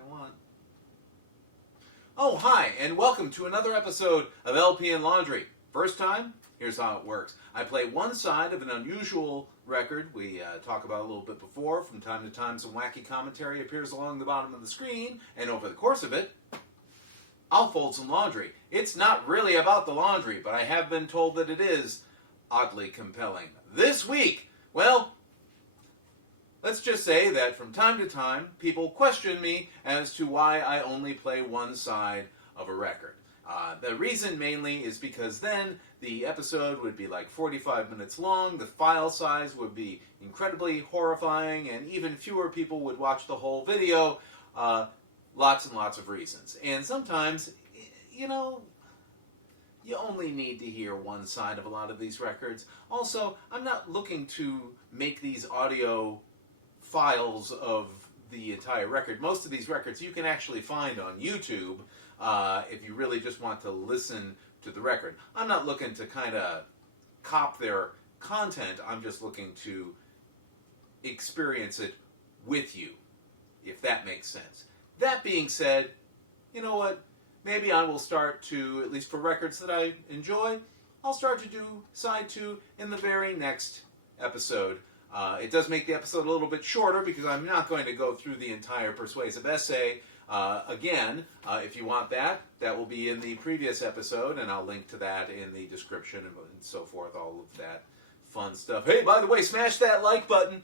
I want. Oh, hi, and welcome to another episode of LP and Laundry. First time? Here's how it works. I play one side of an unusual record we talk about a little bit before. From time to time, some wacky commentary appears along the bottom of the screen, and over the course of it, I'll fold some laundry. It's not really about the laundry, but I have been told that it is oddly compelling. This week, well, let's just say that from time to time, people question me as to why I only play one side of a record. The reason mainly is because then the episode would be like 45 minutes long, the file size would be incredibly horrifying, and even fewer people would watch the whole video. Lots and lots of reasons. And sometimes, you know, you only need to hear one side of a lot of these records. Also, I'm not looking to make these audio files of the entire record. Most of these records you can actually find on YouTube if you really just want to listen to the record. I'm not looking to kind of cop their content. I'm just looking to experience it with you, if that makes sense. That being said, you know what? Maybe I will start to, at least for records that I enjoy, I'll start to do side 2 in the very next episode. It does make the episode a little bit shorter because I'm not going to go through the entire persuasive essay again. If you want that, that will be in the previous episode, and I'll link to that in the description and so forth, all of that fun stuff. Hey, by the way, smash that like button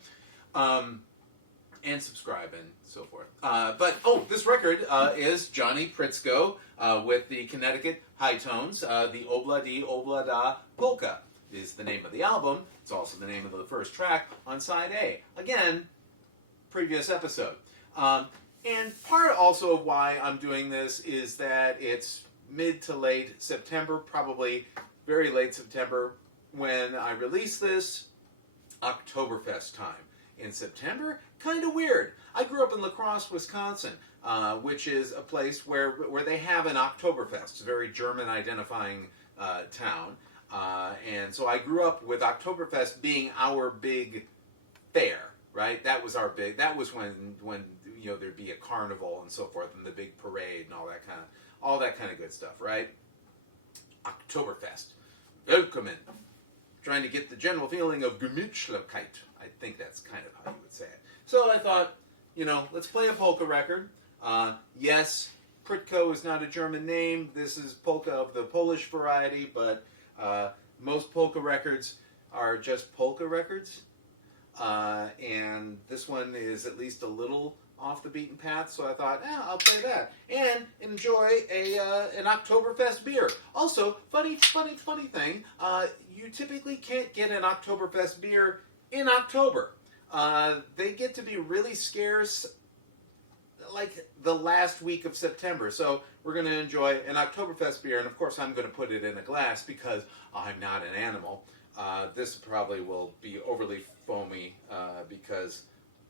and subscribe and so forth. This record is Johnny Prytko with the Connecticut Hi-Tones, the Obla-Di Obla-Da Polka is the name of the album. It's also the name of the first track on side A. Again, previous episode. And part also of why I'm doing this is that it's mid to late September, probably very late September, when I release this. Oktoberfest time. In September? Kind of weird. I grew up in La Crosse, Wisconsin, which is a place where they have an Oktoberfest. It's a very German-identifying town. And so I grew up with Oktoberfest being our big fair, right? That was our big. That was when you know there'd be a carnival and so forth, and the big parade and all that kind of good stuff, right? Oktoberfest, Willkommen, trying to get the general feeling of Gemütlichkeit. I think that's kind of how you would say it. So I thought, you know, let's play a polka record. Yes, Prytko is not a German name. This is polka of the Polish variety, but most polka records are just polka records. And this one is at least a little off the beaten path, so I thought, I'll play that. And enjoy an Oktoberfest beer. Also, funny thing, you typically can't get an Oktoberfest beer in October. They get to be really scarce like the last week of September. So we're going to enjoy an Oktoberfest beer, and of course I'm going to put it in a glass because I'm not an animal. This probably will be overly foamy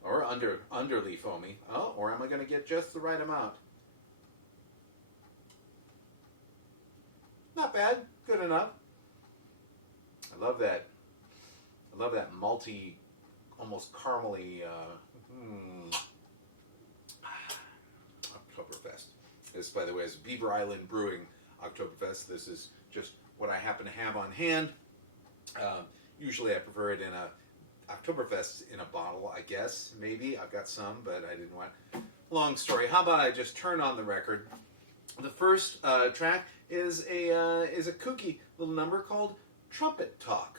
or underly foamy. Oh, or am I going to get just the right amount? Not bad. Good enough. I love that malty, almost caramely Oktoberfest. This, by the way, is Beaver Island Brewing Oktoberfest. This is just what I happen to have on hand. Usually I prefer it in a Oktoberfest in a bottle, I guess. Maybe. I've got some, but I didn't want... Long story. How about I just turn on the record? The first track is a kooky little number called Trumpet Talk.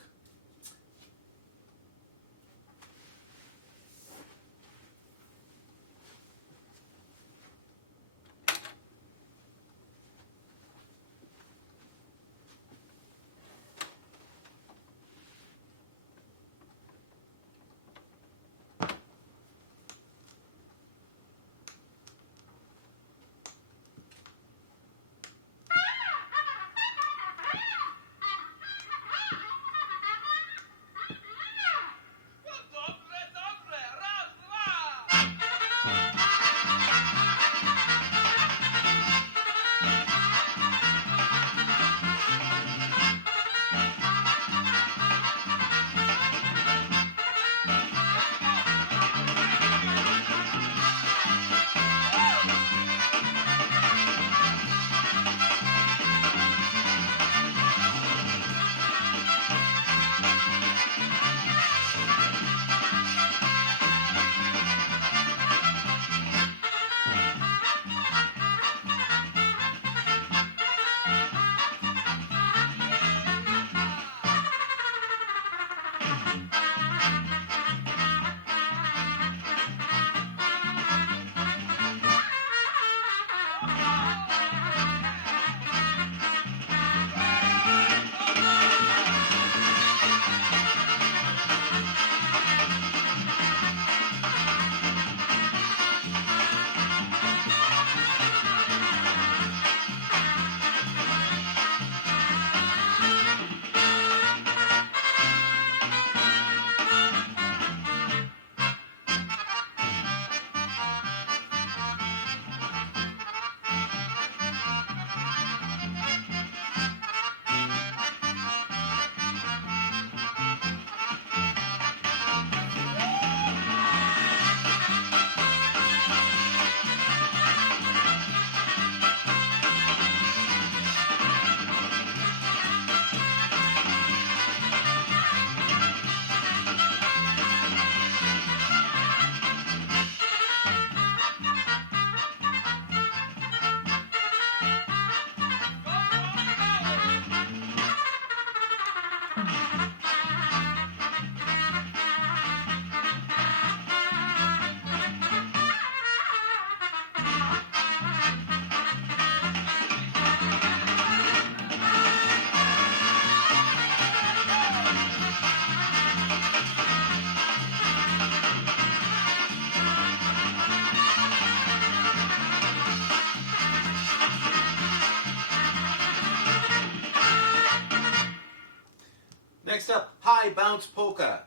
Next up, High Bounce Polka.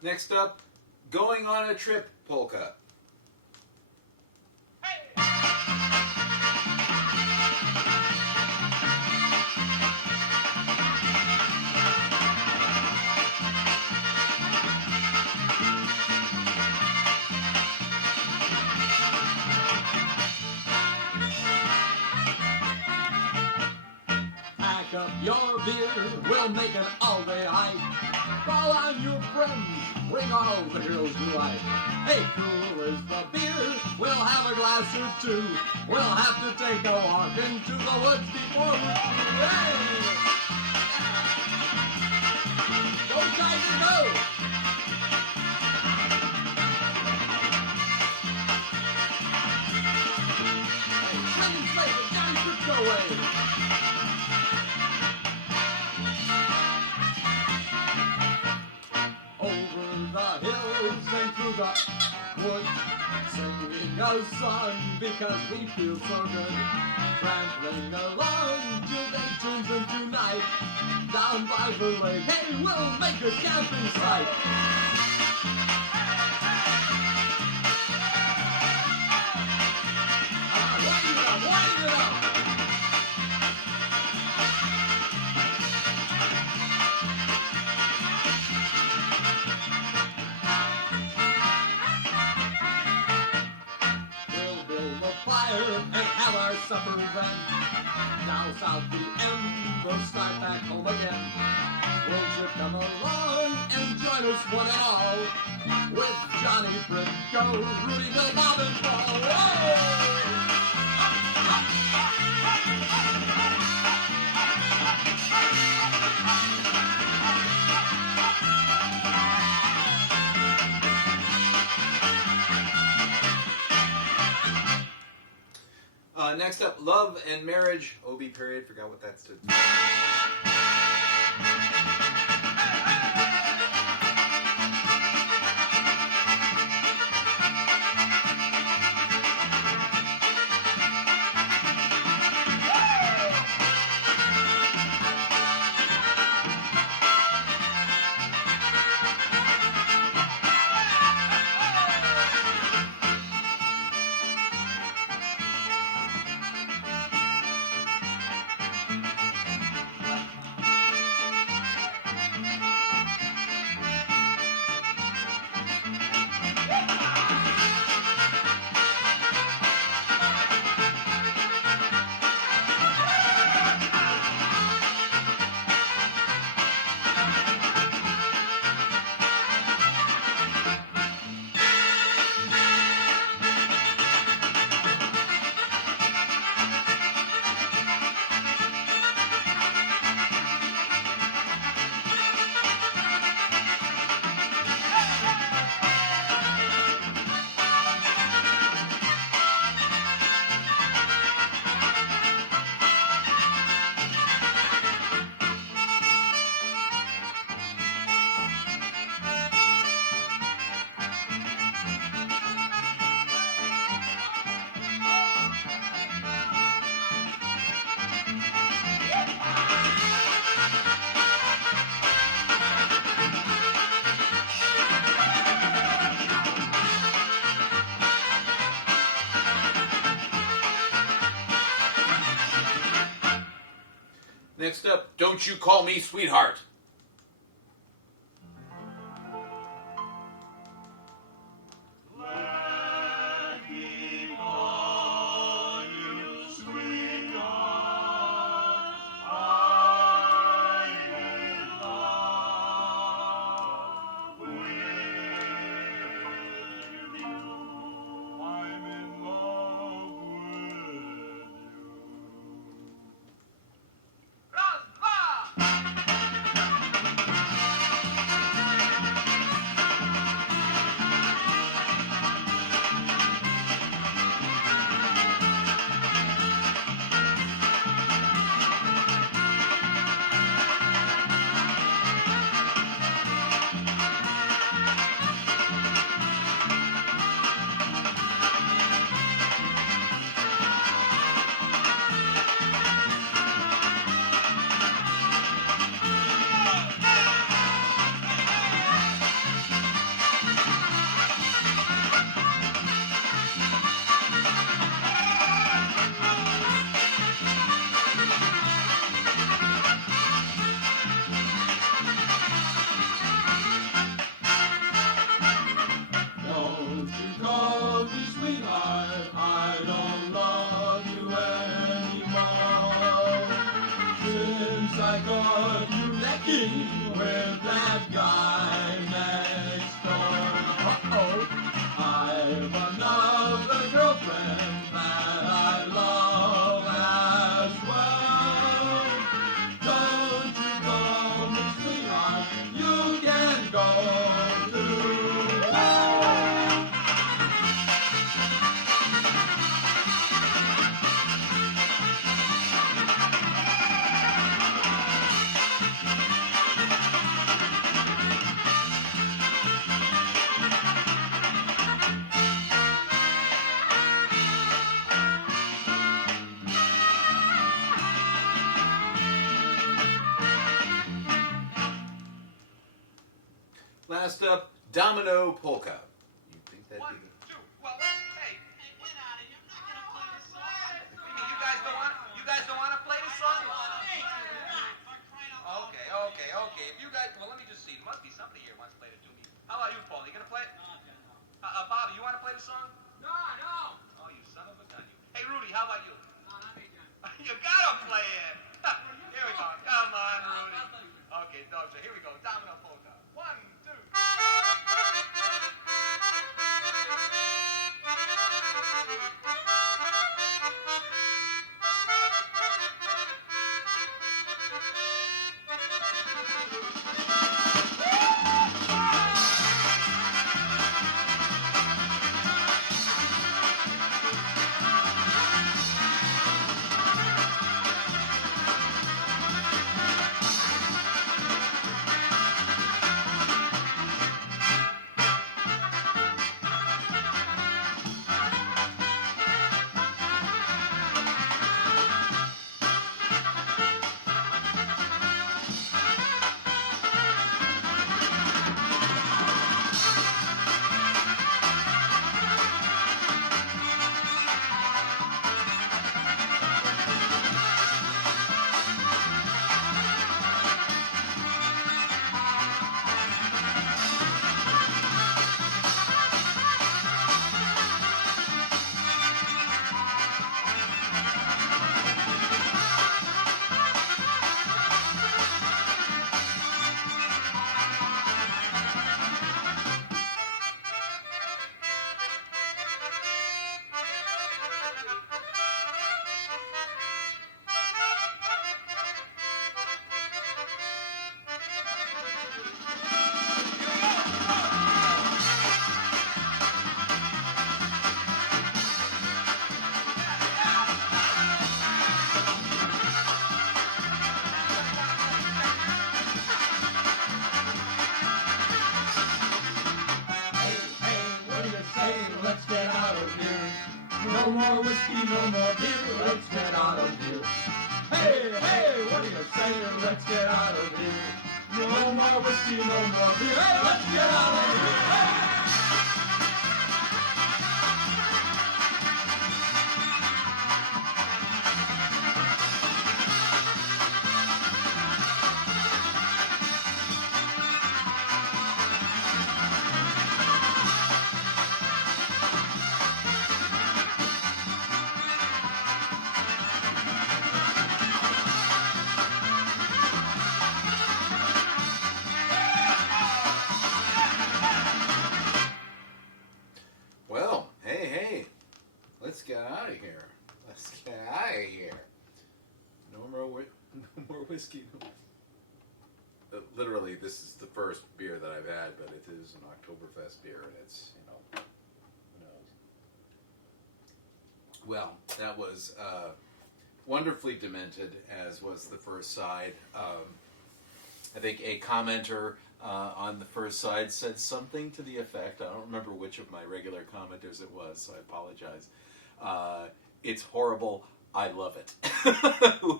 Next up, Going on a Trip Polka. Pack up your beer, we'll make an all-day hike. Call on your friends, bring all the girls you like. Hey, cool is the beer, we'll have a glass or two. We'll have to take a walk into the woods before we hey! Go Tiger, go! Hey, swing and play the Johnny Prytko way. And through the woods, singing a song because we feel so good. Trampling along to the tunes and tonight, down by the lake, hey, we'll make a camping site. Wind it up, wind it up. And have our supper then. Down south the end, we'll start back home again. Won't you come along and join us one and all with Johnny Prytko, Rudy, Bill, Bob, and Paul. Next up, Love and Marriage, OB period, forgot what that stood for. Next up, Don't You Call Me Sweetheart. With that guy next door. I've another girlfriend that I love as well. Don't you call me sweetheart, you can go to hell. Last up, Domino Polka. You think that'd One, be two. Well, hey, get out of here. I'm not gonna play this song. You guys don't want? You guys don't want to play this song? Okay. If you guys, well, let me just see. There must be somebody here who wants to play it to me. How about you, Paul? You gonna play it? Bobby, you want to play the song? No. Oh, you son of a gun, you. Hey, Rudy, how about you? No, not me, John. You gotta play it. Here we go. Come on, Rudy. Okay, dog. So here we go. Domino polka. 1, 2. Let's get out of here. No more whiskey, no more beer. Let's get out of here. Hey, what do you say? Let's get out of here. No more whiskey, no more beer. Hey, let's get out of here. Hey! out of here. Let's get out of here. No more whiskey. Literally, this is the first beer that I've had, but it is an Oktoberfest beer, and it's, who knows. Well, that was wonderfully demented, as was the first side. I think a commenter on the first side said something to the effect, I don't remember which of my regular commenters it was, so I apologize. It's horrible, I love it.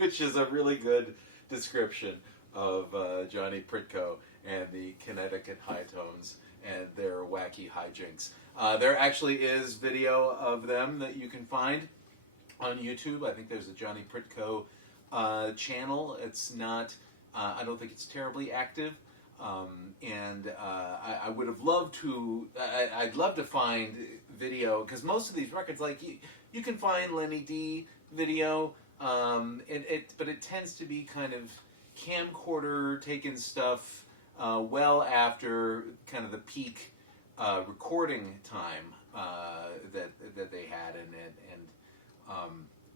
Which is a really good description of Johnny Prytko and the Connecticut Hi-Tones and their wacky hijinks. There actually is video of them that you can find on YouTube. I think there's a Johnny Prytko channel. It's not, I don't think it's terribly active. And I would have loved to, I'd love to find video, because most of these records, like, you can find Lenny D video, but it tends to be kind of camcorder taken stuff well after kind of the peak recording time that they had, and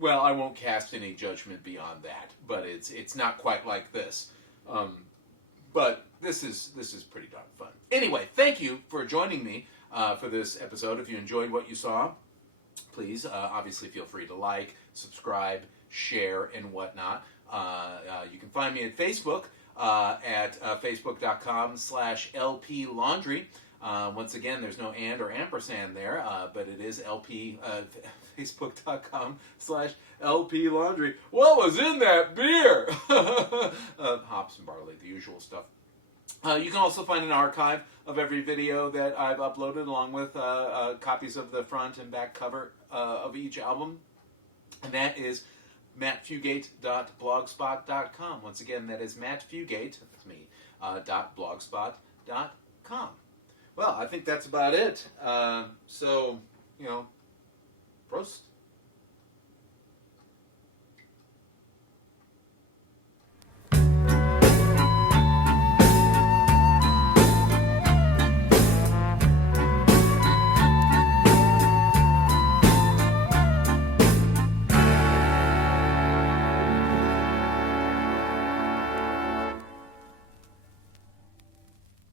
well, I won't cast any judgment beyond that, but it's not quite like this. But this is pretty darn fun. Anyway, thank you for joining me for this episode. If you enjoyed what you saw, please obviously feel free to like, subscribe, share, and whatnot. You can find me at Facebook at facebook.com/LP Laundry. Once again, there's no and or ampersand there, but it is LP, facebook.com/LP Laundry. What was in that beer? Hops and barley, the usual stuff. You can also find an archive of every video that I've uploaded, along with copies of the front and back cover of each album. And that is mattfugate.blogspot.com. Once again, that is mattfugate, that's me, .blogspot.com. Well, I think that's about it. So, Prost.